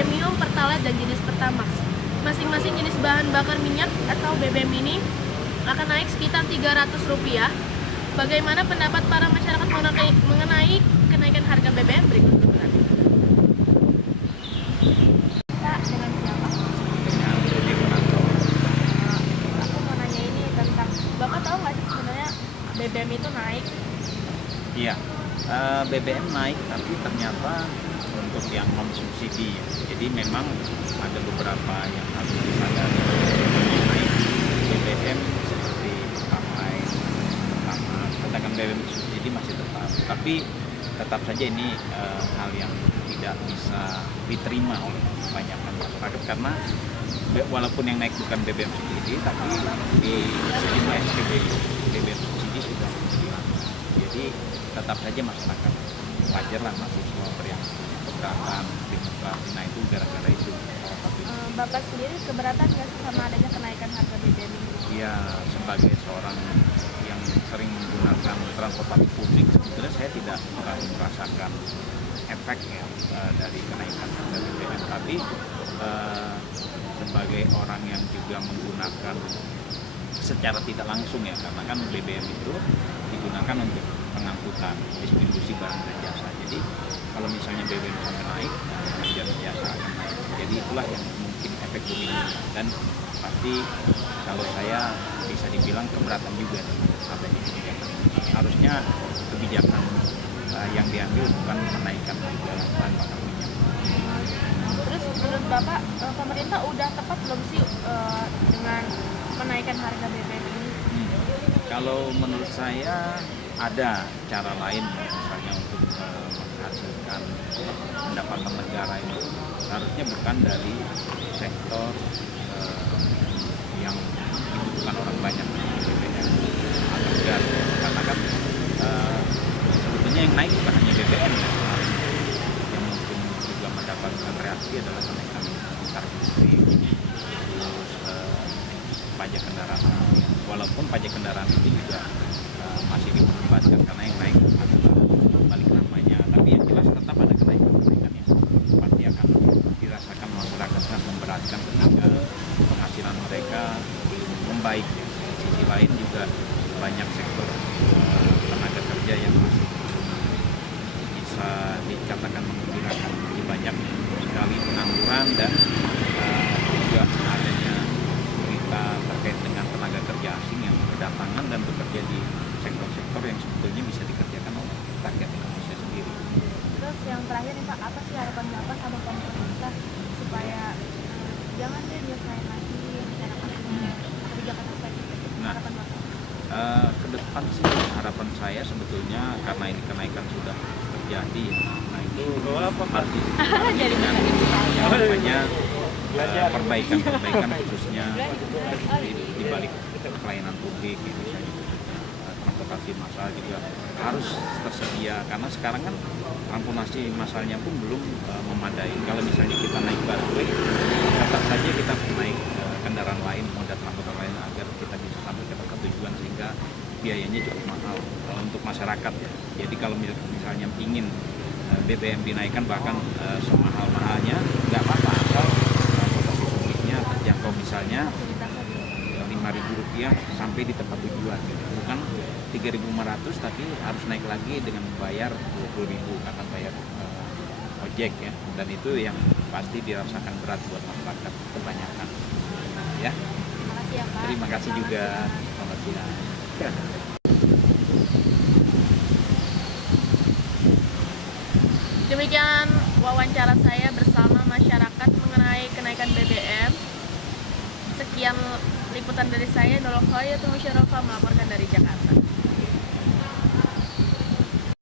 premium, pertalite, dan jenis pertamax. Masing-masing jenis bahan bakar minyak atau BBM ini akan naik sekitar Rp300. Bagaimana pendapat para masyarakat mengenai kenaikan harga BBM? Berikut liputan. Pak, dengan siapa? Dengan Rudi Monanto. Aku mau nanya ini tentang, Bapak tahu nggak sih sebenarnya BBM itu naik? Iya, BBM naik, tapi ternyata untuk yang non subsidi. Jadi memang ada beberapa yang harus disadari mengenai BBM seperti Pertalite, sedangkan BBM subsidi masih tetap. Tapi tetap saja ini hal yang tidak bisa diterima oleh kebanyakan masyarakat karena walaupun yang naik bukan BBM subsidi, tapi di sejumlah SPBU BBM subsidi sudah hilang. Jadi tetap saja masyarakat wajar lah mahasiswa yang keberatan demokrasi. Nah itu gara-gara itu. Bapak sendiri keberatan nggak sih sama adanya kenaikan harga BBM ini? Ya sebagai seorang yang sering menggunakan transportasi publik, sebetulnya saya tidak terlalu merasakan efek ya dari kenaikan harga BBM. Tapi sebagai orang yang juga menggunakan secara tidak langsung ya, karena kan BBM itu digunakan untuk pengangkutan, distribusi barang dan jasa. Jadi kalau misalnya BBM sampai naik, barang dan jasa akan naik. Jadi itulah yang mungkin efek domino. Dan pasti kalau saya bisa dibilang keberatan juga dengan adanya kebijakan. Harusnya kebijakan yang diambil bukan menaikkan harga bahan bakar minyak. Terus menurut Bapak, pemerintah udah tepat belum sih dengan menaikkan harga BBM ini? Kalau menurut saya ada cara lain misalnya untuk menghasilkan pendapatan negara itu harusnya bukan dari sektor yang dibutuhkan orang banyak BBM atau gas, karena kan sebetulnya yang naik bukan hanya BBM ya, yang mungkin juga mendapatkan reaksi adalah kenaikan tarif listrik, terus pajak kendaraan. Walaupun pajak kendaraan itu juga masih diperdebatkan karena yang naik adalah balik namanya, tapi yang jelas tetap ada kenaikan yang pasti akan dirasakan masyarakat, sangat memberatkan ketika penghasilan mereka belum membaik ya. Di sisi lain juga banyak sektor tenaga kerja yang masih bisa dikatakan menggunakan, jadi banyak sekali pengangguran dan juga adanya berita terkait dengan tenaga kerja asing yang berdatangan dan bekerja di sektor-sektor yang sebetulnya bisa dikerjakan oleh rakyat Indonesia sendiri. Terus yang terakhir nih Pak, apa sih harapan Bapak sama pemerintah supaya jangan deh biasain lagi masyarakat dengan kebijakan seperti itu? Nah, Harapan Bapak? ke depan sih harapan saya sebetulnya karena ini kenaikan sudah terjadi, nah itu harus Jadi dengan bisa namanya perbaikan khususnya di balik pelayanan publik gitu, transportasi massal juga harus tersedia karena sekarang kan transportasi massalnya pun belum memadai. Kalau misalnya kita naik busway, tetap saja kita naik kendaraan lain, moda transportasi lain agar kita bisa sampai ke tempat tujuan sehingga biayanya cukup mahal untuk masyarakat ya. Jadi kalau misalnya ingin BBM dinaikkan bahkan semahal-mahalnya nggak apa-apa asal transportasi publiknya terjangkau, misalnya Rp5.000 sampai di tempat tujuan gitu. Bukan 3.500 tapi harus naik lagi dengan membayar 20.000 karena bayar ojek ya, dan itu yang pasti dirasakan berat buat masyarakat kebanyakan ya. Terima kasih ya Pak. Terima kasih juga, selamat siang. Demikian wawancara saya bersama masyarakat mengenai kenaikan BBM. Sekian liputan dari saya, Nurul Khayat Musyarofa melaporkan dari Jakarta.